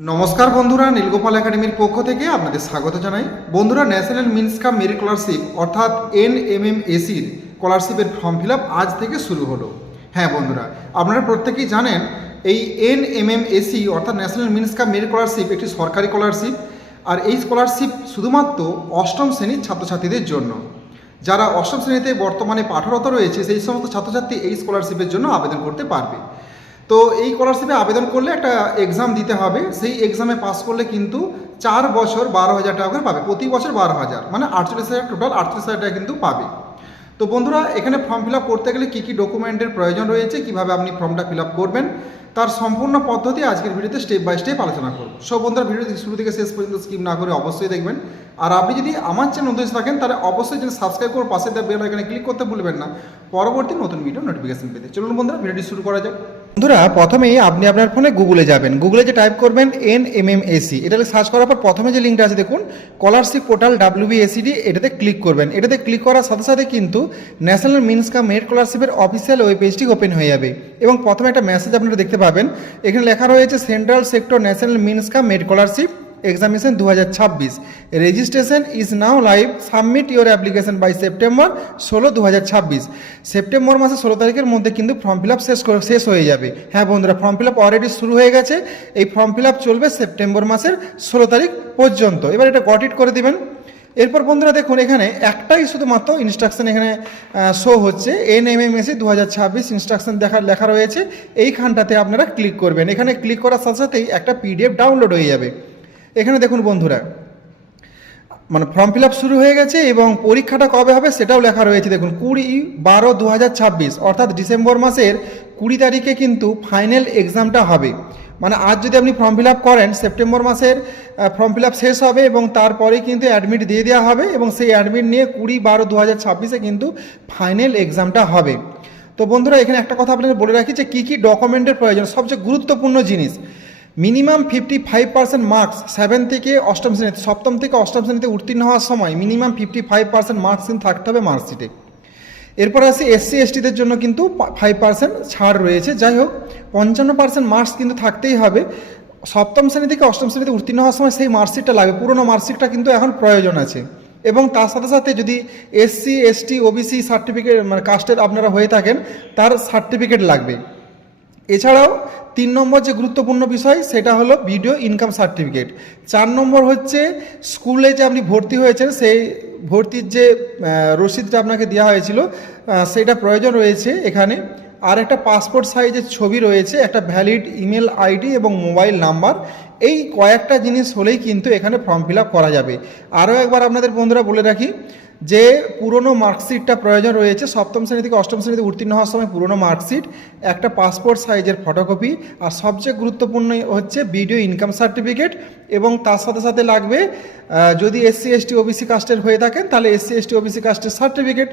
নমস্কার বন্ধুরা, নীলগোপাল একাডেমির পক্ষ থেকে আপনাদের স্বাগত জানাই। বন্ধুরা, national means cum merit scholarship অর্থাৎ NMMSEর স্কলারশিপের ফর্ম ফিল আপ আজ থেকে শুরু হলো। হ্যাঁ বন্ধুরা, আপনারা প্রত্যেকেই জানেন এই NMMSE অর্থাৎ national means cum merit scholarship একটি সরকারি স্কলারশিপ। আর এই স্কলারশিপ শুধুমাত্র অষ্টম শ্রেণীর ছাত্রছাত্রীদের জন্য। যারা অষ্টম শ্রেণীতে বর্তমানে পাঠরত রয়েছে সেই সমস্ত ছাত্রছাত্রী এই স্কলারশিপের জন্য আবেদন করতে পারবে। তো এই স্কলারশিপে আবেদন করলে একটা এক্সাম দিতে হবে, সেই এক্সামে পাস করলে কিন্তু 4 বছর 12,000 টাকা করে পাবে। প্রতি বছর 12,000 মানে 48,000, টোটাল 38,000 টাকা কিন্তু পাবে। তো বন্ধুরা, এখানে ফর্ম ফিল আপ করতে গেলে কী কী ডকুমেন্টের প্রয়োজন রয়েছে, কীভাবে আপনি ফর্মটা ফিল আপ করবেন, তার সম্পূর্ণ পদ্ধতি আজকের ভিডিওতে স্টেপ বাই স্টেপ আলোচনা করব। সব বন্ধুরা ভিডিও শুরু থেকে শেষ পর্যন্ত স্কিপ না করে অবশ্যই দেখবেন। আর আপনি যদি আমার চ্যানেল নতুন থাকেন তাহলে অবশ্যই যেন সাবস্ক্রাইব করে পাশে দেওয়া বেল আইকনে ক্লিক করতে ভুলবেন না পরবর্তী নতুন ভিডিও নোটিফিকেশন পেতে। চলুন বন্ধুরা, ভিডিওটি শুরু করা যাক। বন্ধুরা, প্রথমেই আপনি আপনার ফোনে গুগলে যাবেন। গুগলে যে টাইপ করবেন NMMSE, এটা সার্চ করার পর প্রথমে যে লিঙ্কটা আছে দেখুন, স্কলারশিপ পোর্টাল WBSED, এটাতে ক্লিক করবেন। এটাতে ক্লিক করার সাথে সাথে কিন্তু ন্যাশনাল মিন্স কাম মেরিট স্কলারশিপের অফিসিয়াল ওয়েব পেজটি ওপেন হয়ে যাবে এবং প্রথমে একটা মেসেজ আপনারা দেখতে পাবেন। এখানে লেখা রয়েছে central sector national means cum merit scholarship examination 2026 registration is now live, submit your application by September 16, 2026। September মাসে 16 তারিখের মধ্যে কিন্তু ফর্ম ফিল আপ শেষ হয়ে যাবে। হ্যাঁ বন্ধুরা, ফর্ম ফিল আপ অলরেডি শুরু হয়ে গেছে। এই ফর্ম ফিল আপ চলবে সেপ্টেম্বর মাসের 16 তারিখ পর্যন্ত। এবার এটা গট ইট করে দেবেন। এরপর বন্ধুরা দেখুন, এখানে একটাই শুধুমাত্র ইনস্ট্রাকশন এখানে শো হচ্ছে, NMMSE 2026 ইনস্ট্রাকশন লেখা রয়েছে। এইখানটাতে আপনারা ক্লিক করবেন। এখানে ক্লিক করার সাথে সাথেই একটা PDF ডাউনলোড হয়ে যাবে। এখানে দেখুন বন্ধুরা, মানে ফর্ম ফিল আপ শুরু হয়ে গেছে এবং পরীক্ষাটা কবে হবে সেটাও লেখা রয়েছে। দেখুন 20/12/2026 অর্থাৎ ডিসেম্বর মাসের 20 তারিখে কিন্তু ফাইনাল এক্সামটা হবে। মানে আজ যদি আপনি ফর্ম ফিল আপ করেন, সেপ্টেম্বর মাসের ফর্ম ফিল আপ শেষ হবে এবং তারপরে কিন্তু অ্যাডমিট দিয়ে দেওয়া হবে এবং সেই অ্যাডমিট নিয়ে 20/12/2026 কিন্তু ফাইনাল এক্সামটা হবে। তো বন্ধুরা, এখানে একটা কথা আপনাদের বলে রাখি যে কী কী ডকুমেন্টের প্রয়োজন। সবচেয়ে গুরুত্বপূর্ণ জিনিস, মিনিমাম 55% মার্কস 7 থেকে অষ্টম শ্রেণীতে, সপ্তম থেকে অষ্টম শ্রেণীতে উত্তীর্ণ হওয়ার সময় মিনিমাম 55% মার্কস কিন্তু থাকতে হবে মার্কশিটে। এরপর আসি SC/STদের জন্য কিন্তু 5% ছাড় রয়েছে। যাই হোক, 55% মার্কস কিন্তু থাকতেই হবে। সপ্তম শ্রেণী থেকে অষ্টম শ্রেণীতে উত্তীর্ণ হওয়ার সময় সেই মার্কশিটটা লাগবে, পুরোনো মার্কশিটটা কিন্তু এখন প্রয়োজন আছে। এবং তার সাথে সাথে যদি SC/ST OBC সার্টিফিকেট মানে কাস্টের আপনারা হয়ে থাকেন, তার সার্টিফিকেট লাগবে। এছাড়াও 3 নম্বর যে গুরুত্বপূর্ণ বিষয় সেটা হলো ভিডিও ইনকাম সার্টিফিকেট। 4 নম্বর হচ্ছে স্কুলে যে আপনি ভর্তি হয়েছেন সেই ভর্তির যে রসিদটা আপনাকে দেওয়া হয়েছিল সেটা প্রয়োজন রয়েছে এখানে। আর একটা পাসপোর্ট সাইজের ছবি রয়েছে, একটা ভ্যালিড ইমেল ID এবং মোবাইল নাম্বার। এই কয়েকটা জিনিস হলেই কিন্তু এখানে ফর্ম ফিল আপ করা যাবে। আরও একবার আপনাদের বন্ধুরা বলে রাখি যে পুরনো মার্কশিটটা প্রয়োজন রয়েছে। সপ্তম শ্রেণী থেকে অষ্টম শ্রেণীতে উত্তীর্ণ হওয়ার সময় পুরনো মার্কশিট, একটা পাসপোর্ট সাইজের ফটোকপি, আর সবচেয়ে গুরুত্বপূর্ণ হচ্ছে ভিডিও ইনকাম সার্টিফিকেট। এবং তার সাথে সাথে লাগবে যদি SC/ST OBC কাস্টের হয়ে থাকেন তাহলে SC/ST OBC কাস্টের সার্টিফিকেট।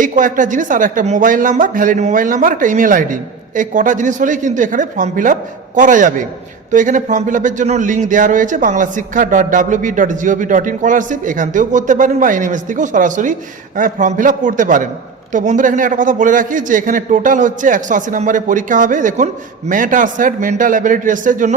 এই কয়েকটা জিনিস, আর একটা mobile number, valid mobile number, একটা ইমেল ID। এই কটা জিনিস হলেই কিন্তু এখানে ফর্ম ফিল আপ করা যাবে। তো এখানে ফর্ম ফিল আপের জন্য লিঙ্ক দেওয়া রয়েছে banglasikha.wb.gov.in স্কলারশিপ, এখান থেকেও করতে পারেন বা NMS থেকেও সরাসরি ফর্ম ফিল আপ করতে পারেন। তো বন্ধুরা, এখানে একটা কথা বলে রাখি যে এখানে টোটাল হচ্ছে 180 নম্বরের পরীক্ষা হবে। দেখুন, ম্যাট আর স্যাট মেন্টাল অ্যাবিলিটি টেস্টের জন্য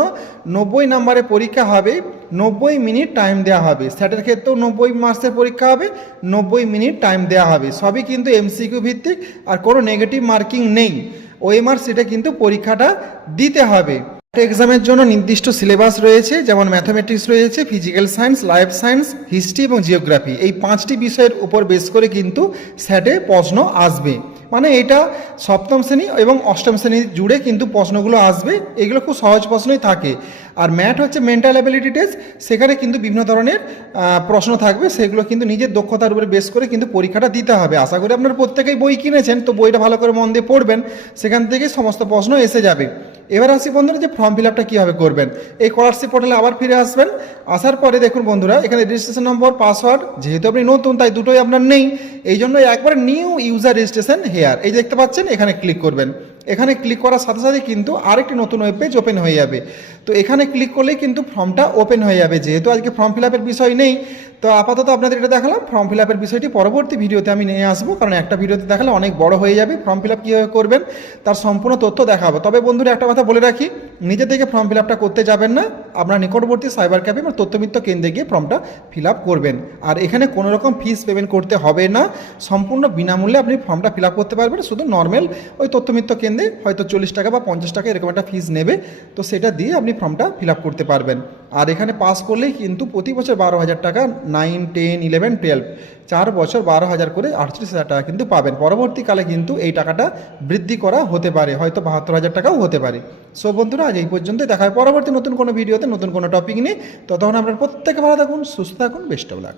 90 নম্বরের পরীক্ষা হবে, 90 মিনিট টাইম দেওয়া হবে। স্যাটের ক্ষেত্রেও 90 মার্কসের পরীক্ষা হবে, 90 মিনিট টাইম দেওয়া হবে। সবই কিন্তু MCQ ভিত্তিক, আর কোনো নেগেটিভ মার্কিং নেই। OMR সিটে কিন্তু পরীক্ষাটা দিতে হবে। এক্সামের জন্য নির্দিষ্ট সিলেবাস রয়েছে, যেমন ম্যাথামেটিক্স রয়েছে, physical science, life science, history এবং জিওগ্রাফি। এই 5টি বিষয়ের উপর বেস করে কিন্তু স্যাটে প্রশ্ন আসবে। মানে এটা সপ্তম শ্রেণী এবং অষ্টম শ্রেণী জুড়ে কিন্তু প্রশ্নগুলো আসবে। এগুলো খুব সহজ প্রশ্নই থাকে। আর ম্যাথ হচ্ছে মেন্টাল অ্যাবিলিটি টেস্ট, সেখানে কিন্তু বিভিন্ন ধরনের প্রশ্ন থাকবে, সেগুলো কিন্তু নিজের দক্ষতার উপরে বেস করে কিন্তু পরীক্ষাটা দিতে হবে। আশা করি আপনারা প্রত্যেকেই বই কিনেছেন, তো বইটা ভালো করে মন দিয়ে পড়বেন, সেখান থেকেই সমস্ত প্রশ্ন এসে যাবে। এবার আসি বন্ধুরা যে ফর্ম ফিল আপটা কীভাবে করবেন। এই স্কলারশিপ পোর্টালে আবার ফিরে আসবেন। আসার পরে দেখুন বন্ধুরা, এখানে রেজিস্ট্রেশন নম্বর, পাসওয়ার্ড, যেহেতু আপনি নতুন তাই দুটোই আপনার নেই, এই জন্য একবার নিউ ইউজার রেজিস্ট্রেশন হেয়ার এই দেখতে পাচ্ছেন, এখানে ক্লিক করবেন। এখানে ক্লিক করার সাথে সাথে কিন্তু আরেকটি নতুন ওয়েব পেজ ওপেন হয়ে যাবে। তো এখানে ক্লিক করলেই কিন্তু ফর্মটা ওপেন হয়ে যাবে। যেহেতু আজকে ফর্ম ফিল আপের বিষয় নেই, তো আপাতত আপনাদের এটা দেখালাম। ফর্ম ফিল আপের বিষয়টি পরবর্তী ভিডিওতে আমি নিয়ে আসবো, কারণ একটা ভিডিওতে দেখালে অনেক বড় হয়ে যাবে। ফর্ম ফিল আপ কীভাবে করবেন তার সম্পূর্ণ তথ্য দেখাবো। তবে বন্ধুরা একটা কথা বলে রাখি, নিজে থেকে ফর্ম ফিল আপটা করতে যাবেন না, আপনার নিকটবর্তী সাইবার ক্যাফে বা তথ্যমিত্র কেন্দ্রে গিয়ে ফর্মটা ফিল আপ করবেন। আর এখানে কোনো রকম ফিস পেমেন্ট করতে হবে না, সম্পূর্ণ বিনামূল্যে আপনি ফর্মটা ফিল আপ করতে পারবেন। শুধু নর্মাল ওই তথ্যমিত্র কেন্দ্রে হয়তো 40 টাকা বা 50 টাকা এরকম একটা ফিস নেবে, তো সেটা দিয়ে আপনি ফর্মটা ফিল আপ করতে পারবেন। আর এখানে পাস করলেই কিন্তু প্রতি বছর 12,000 টাকা, 9, 10, 11, 12 4 বছর 12,000 করে 38,000 টাকা কিন্তু পাবেন। পরবর্তীকালে কিন্তু এই টাকাটা বৃদ্ধি করা হতে পারে, হয়তো 72,000 টাকাও হতে পারে। সো বন্ধুরা, আজ এই পর্যন্ত, দেখা হয় পরবর্তী নতুন কোনো ভিডিওতে নতুন কোনো টপিক নিয়ে। ততক্ষণ আপনারা প্রত্যেকে ভালো থাকুন, সুস্থ থাকুন, বেস্ট অফ লাক।